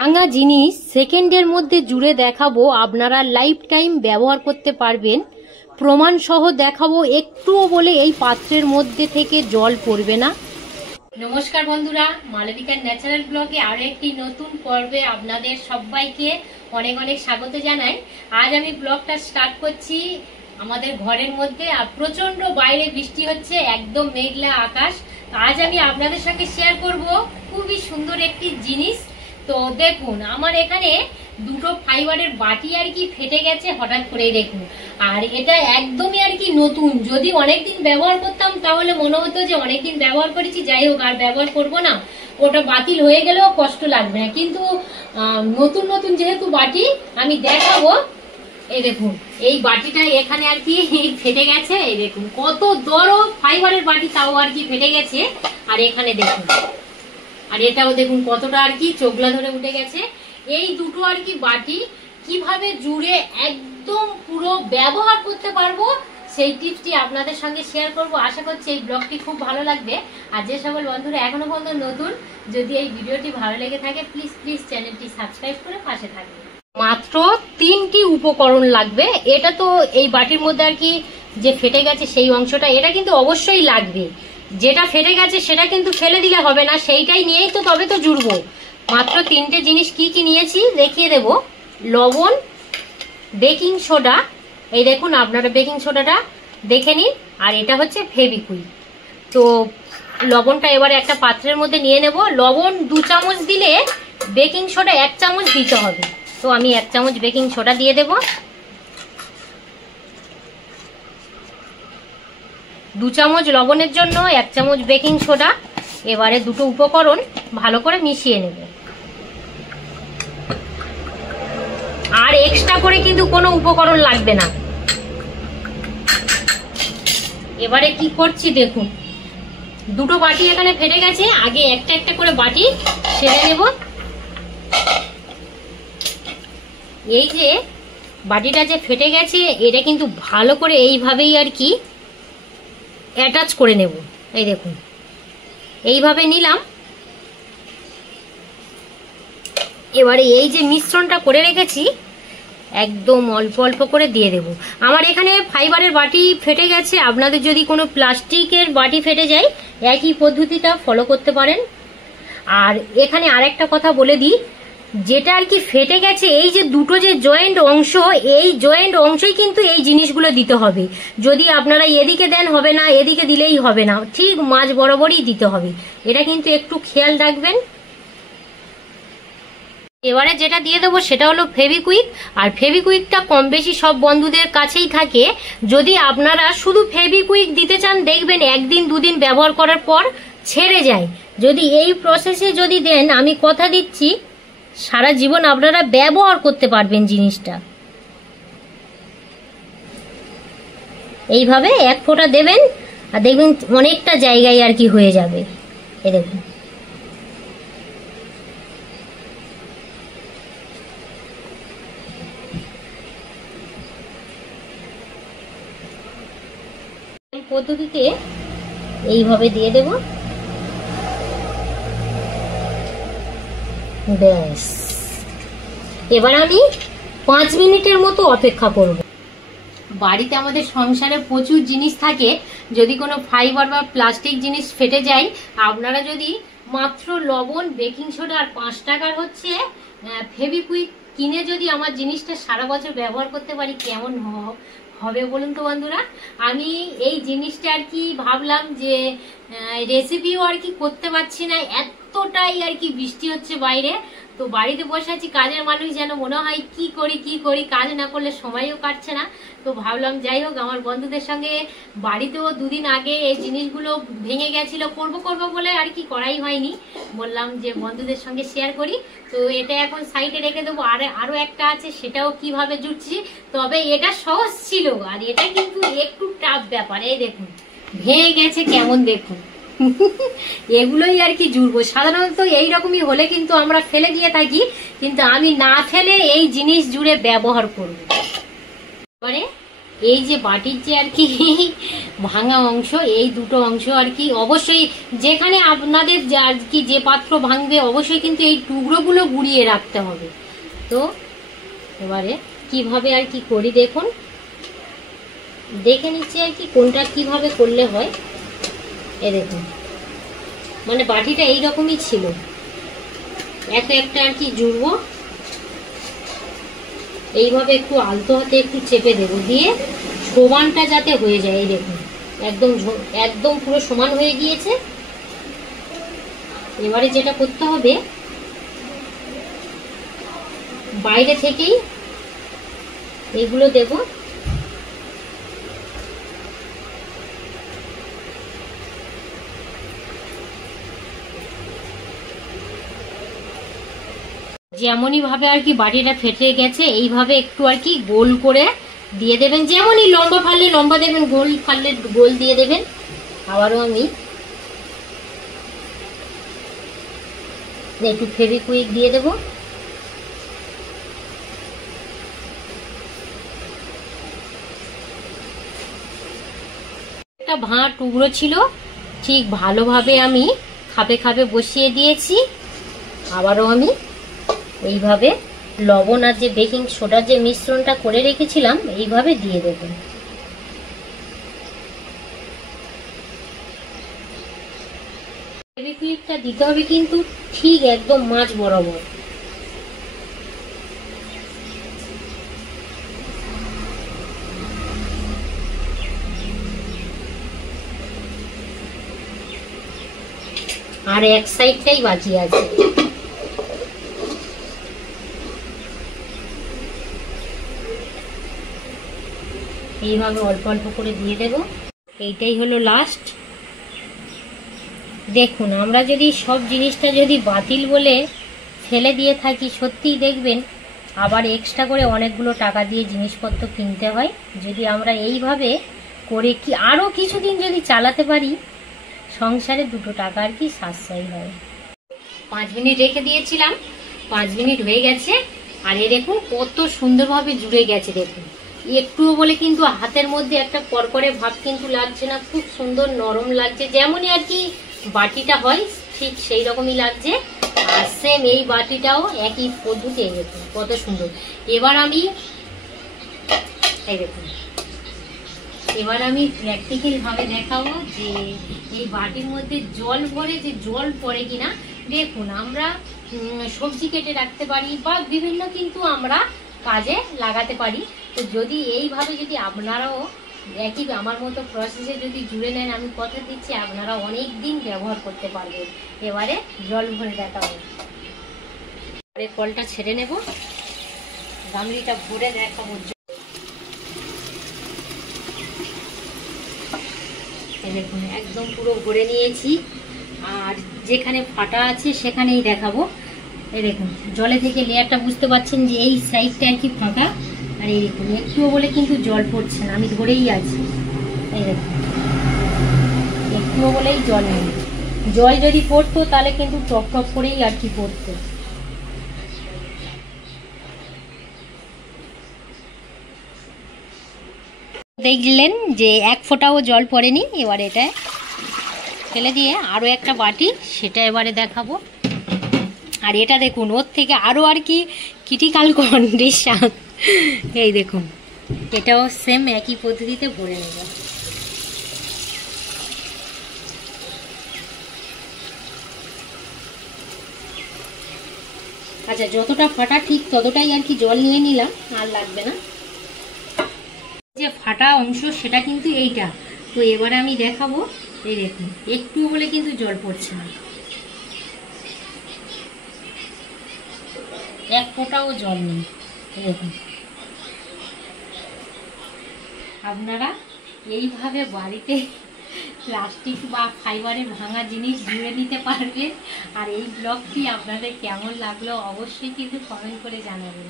ভাঙা জিনিস সেকেন্ডের মধ্যে জুড়ে দেখাবো, আপনারা লাইফ টাইম ব্যবহার করতে পারবেন। প্রমাণ সহ দেখাবো, একটুও বলে এই পাত্রের মধ্যে থেকে জল পড়বে না। নমস্কার বন্ধুরা, মালবিকার ন্যাচারাল ব্লগে আরো একটি নতুন পর্বে আপনাদের সবাইকে অনেক অনেক স্বাগত জানাই। আজ আমি ব্লগটা স্টার্ট করছি আমাদের ঘরের মধ্যে, আর প্রচন্ড বাইরে বৃষ্টি হচ্ছে, একদম মেঘলা আকাশ। আজ আমি আপনাদের সঙ্গে শেয়ার করব খুবই সুন্দর একটি জিনিস। তো দেখুন, আমার এখানে দুটো ফাইবারের বাটি আর কি ফেটে গেছে হঠাৎ করেই, দেখুন। আর এটা একদমই আর কি নতুন, যদি অনেকদিন ব্যবহার করতাম তাহলে মনে হতো যে অনেকদিন ব্যবহার করেছি, যাই হোক আর ব্যবহার করব না, ওটা বাতিল হয়ে গেলেও কষ্ট লাগবে না। কিন্তু নতুন নতুন যেহেতু বাটি আমি দেখাবো। এই দেখুন, এই বাটিটা এখানে আর কি ফেটে গেছে। এই দেখুন কত বড় ফাইবারের বাটি, তাও আর কি ফেটে গেছে। আর এখানে দেখুন, আর এটাও দেখুন কতটা আর কি চোগলা ধরে উঠে গেছে। এই দুটো আর কি বাটি কিভাবে জুড়ে একদম পুরো ব্যবহার করতে পারবো সেই টিপসটি আপনাদের সঙ্গে শেয়ার করব। আশা করছি এই ব্লগটি খুব ভালো লাগবে। আর যে সকল বন্ধুরা এখনো পর্যন্ত নতুন, যদি এই ভিডিওটি ভালো লেগে থাকে প্লিজ প্লিজ চ্যানেলটি সাবস্ক্রাইব করে পাশে থাকবে। মাত্র 3টি উপকরণ লাগবে। এটা তো এই বাটির মধ্যে আর কি যে ফেটে গেছে সেই অংশটা, এটা কিন্তু অবশ্যই লাগবে। যেটা ফেটে গেছে সেটা কিন্তু ফেলে দিলে হবে না, সেইটাই নিয়েই তো তবে তো জুড়বো। মাত্র 3টে জিনিস কি কি নিয়েছি দেখিয়ে দেব। লবণ, বেকিং সোডা, এই দেখুন আপনারা বেকিং সোডাটা দেখে নিন, আর এটা হচ্ছে ফেভিকুইক। তো লবণটা এবারে একটা পাত্রের মধ্যে নিয়ে নেব। লবণ 2 চামচ দিলে বেকিং সোডা 1 চামচ দিতে হবে। তো আমি 1 চামচ বেকিং সোডা দিয়ে দেব। 2 চামচ লবণের জন্য 1 চামচ বেকিং সোডা। এবারে দুটো উপকরণ ভালো করে মিশিয়ে নেব। আর এক্সট্রা করে কিন্তু কোনো উপকরণ লাগবে না। এবারে কি করছি দেখুন, দুটো বাটি এখানে ফেটে গেছে, আগে একটা একটা করে বাটি সেরে নেব। এই যে বাটিটা যে ফেটে গেছে, এটা কিন্তু ভালো করে এইভাবেই আর কি অ্যাটাচ করে নেব। এই দেখুন এইভাবে নিলাম। এবারে এই যে মিশ্রণটা করে রেখেছি একদম অল্প অল্প করে দিয়ে দেব। আমার এখানে ফাইবারের বাটি ফেটে গেছে, আপনাদের যদি কোনো প্লাস্টিকের বাটি ফেটে যায় একই পদ্ধতিটা ফলো করতে পারেন। আর এখানে আরেকটা কথা বলে দিই, যেটা আর কি ফেটে গেছে এই যে দুটো যে জয়েন্ট অংশ, এই জয়েন্ট অংশই কিন্তু এই জিনিসগুলো দিতে হবে। যদি আপনারা এদিকে দেন হবে না, এদিকে দিলেই হবে না, ঠিক মাঝ বরাবরই দিতে হবে। এটা কিন্তু একটু খেয়াল রাখবেন। এবারে যেটা দিয়ে দেবো সেটা হলো ফেভিকুইক। আর ফেভিকুইকটা কম বেশি সব বন্ধুদের কাছেই থাকে। যদি আপনারা শুধু ফেভিকুইক দিতে চান, দেখবেন 1 দিন 2 দিন ব্যবহার করার পর ছেড়ে যায়। যদি এই প্রসেসে যদি দেন, আমি কথা দিচ্ছি সারা জীবন আপনারা ব্যবহার করতে পারবেন জিনিসটা। এইভাবে 1 ফোঁটা দেবেন, আর দেখবেন অনেকটা জায়গায় আর কি হয়ে যাবে। এই দেখুন পদ্ধতিতে এইভাবে দিয়ে দেব। ব্যাস, এবার আমি 5 মিনিটের মতো অপেক্ষা করব। বাড়িতে আমাদের সংসারে প্রচুর জিনিস থাকে, যদি কোনো ফাইবার বা প্লাস্টিক জিনিস ফেটে যায়, আপনারা যদি মাত্র লবণ, বেকিং সোডা আর 5 টাকার হচ্ছে ফেভিকুইক কিনে যদি আমার জিনিসটা সারা বছর ব্যবহার করতে পারি, কেমন হবে বলুন তো বন্ধুরা। আমি এই জিনিসটা আর কি ভাবলাম যে রেসিপিও আর কি করতে পারছি না, এতটাই আর কি বৃষ্টি হচ্ছে বাইরে। তো বাড়িতে বসে আছি, কাজের মানুষ যেন মনে হয় কি করি, কাজ না করলে সময়ও কাটছে না। তো ভাবলাম যাই হোক, আমার বন্ধুদের সঙ্গে বাড়িতেও 2 দিন আগে এই জিনিসগুলো ভেঙে গেছিল, করব বলে আর কি করাই হয়নি। বললাম যে বন্ধুদের সঙ্গে শেয়ার করি। তো এটা এখন সাইডে রেখে দেবো। আর আরো একটা আছে, সেটাও কিভাবে জুটছি। তবে এটা সহজ ছিল, আর এটা কিন্তু একটু টাফ ব্যাপার। এই দেখুন ভেঙে গেছে কেমন, দেখুন। এগুলোই আর কি জুড়বো। সাধারণত এইরকমই হলে কিন্তু আমরা ফেলে দিয়ে থাকি, কিন্তু আমি না ফেলে এই জিনিস জুড়ে ব্যবহার করব। এবারে এই যে বাটির যে আর কি ভাঙা অংশ, এই দুটো অংশ আর কি অবশ্যই যেখানে আপনাদের আর কি যে পাত্র ভাঙবে অবশ্যই কিন্তু এই টুকরোগুলো গুঁড়িয়ে রাখতে হবে। তো এবারে কিভাবে আর কি করি দেখুন, দেখে নিচ্ছি আর কি কোনটা কিভাবে করলে হয়। এ দেখুন, মানে বাটিটা এইরকমই ছিল, এত একটা আর কি জুড়বো, এইভাবে একটু আলতো হাতে একটু চেপে দেবো, দিয়ে সমানটা যাতে হয়ে যায়। এই দেখুন একদম একদম পুরো সমান হয়ে গিয়েছে। এবারে যেটা করতে হবে, বাইরে থেকেই এগুলো দেব, যেমনই ভাবে আর কি বাটিটা ফেটে গেছে এইভাবে একটু আর কি গোল করে দিয়ে দেবেন। যেমনই লম্বা ফাললে লম্বা দেবেন, গোল ফাললে গোল দিয়ে দেবেন। আবারও আমি একটু ফেভিকুইক দিয়ে দেব। একটা ভাঁড় টুকরো ছিল, ঠিক ভালোভাবে আমি খাপে খাপে বসিয়ে দিয়েছি। আবারও আমি এইভাবে লবণ আর যে বেকিং সোডার যে মিশ্রণটা করে রেখেছিলাম এইভাবে দিয়ে দেব। ফেভিকুইকটা দিতে হবে কিন্তু ঠিক একদম মাঝ বরাবর। আর এক সাইডটাই বাকি আছে। এইভাবে অল্প অল্প করে দিয়ে দেব। এইটাই হলো লাস্ট। দেখুন, আমরা যদি সব জিনিসটা যদি বাতিল বলে ফেলে দিয়ে থাকি, সত্যিই দেখবেন আবার এক্সট্রা করে অনেকগুলো টাকা দিয়ে জিনিসপত্র কিনতে হয়। যদি আমরা এইভাবে করে কি আরো কিছুদিন যদি চালাতে পারি, সংসারে দুটো টাকা আর কি সাশ্রয় হয়। 5 মিনিট রেখে দিয়েছিলাম, 5 মিনিট হয়ে গেছে। আর এই দেখুন কত সুন্দরভাবে জুড়ে গেছে। দেখুন একটুও বলে কিন্তু হাতের মধ্যে একটা করকরে ভাব কিন্তু লাগছে না, খুব সুন্দর নরম লাগছে। যেমনই আর কি বাটিটা হয় ঠিক সেই রকমই লাগছে। আর সেম এই বাটিটাও একই পদ্ধতি। এই দেখুন কত সুন্দর। এবার আমি এই দেখুন, এবার আমি প্র্যাকটিক্যাল ভাবে দেখাবো যে এই বাটির মধ্যে জল ভরে যে জল পড়ে কিনা। দেখুন, আমরা সবজি কেটে রাখতে পারি বা বিভিন্ন কিন্তু আমরা কাজে লাগাতে পারি। তো যদি এইভাবে যদি আপনারাও একই আমার মতো প্রসেসে যদি জুড়ে নেন, আমি কথা দিচ্ছি আপনারা অনেক দিন ব্যবহার করতে পারবেন। এবারে জল ভরে দেখাবো। এবারে কলটা ছেড়ে নেব, গামলিটা ভরে দেখাবো। দেখুন একদম পুরো ভরে নিয়েছি। আর যেখানে ফাটা আছে সেখানেই দেখাবো। এই দেখুন জলে থেকে লেয়ারটা বুঝতে পারছেন যে এই সাইডটা আর কি ফাঁকা। আর এই দেখুন একটুও বলে কিন্তু জল পড়ছে না, আমি ধরেই আছি। এই দেখুন একটুও বলেই জল নেই। জল যদি পড়তো তাহলে কিন্তু টপ টপ করেই আর কি পড়তো। দেখলেন যে এক ফোঁটাও জল পড়েনি। এবার এটা ফেলে দিয়ে আরও একটা বাটি, সেটা এবারে দেখাবো। আর এটা দেখুন ওর থেকে আরও আর কি ক্রিটিক্যাল কন্ডিশন। এই দেখুন এটাও সেম একই পদ্ধতিতে ভরে নেব। আচ্ছা, যতটা ফাটা ঠিক ততটাই আর কি জল নিয়ে নিলাম, আর লাগবে না। যে ফাটা অংশ সেটা কিন্তু এইটা। তো এবারে আমি দেখাবো। এই দেখুন একটু বলে কিন্তু জল পড়ছে না, এক ফোঁটাও জল নেই। দেখুন আপনারা এইভাবে বাড়িতে প্লাস্টিক বা ফাইবারের ভাঙা জিনিস জুড়ে নিতে পারবেন। আর এই ব্লগটি আপনাদের কেমন লাগলো অবশ্যই কিন্তু কমেন্ট করে জানাবেন।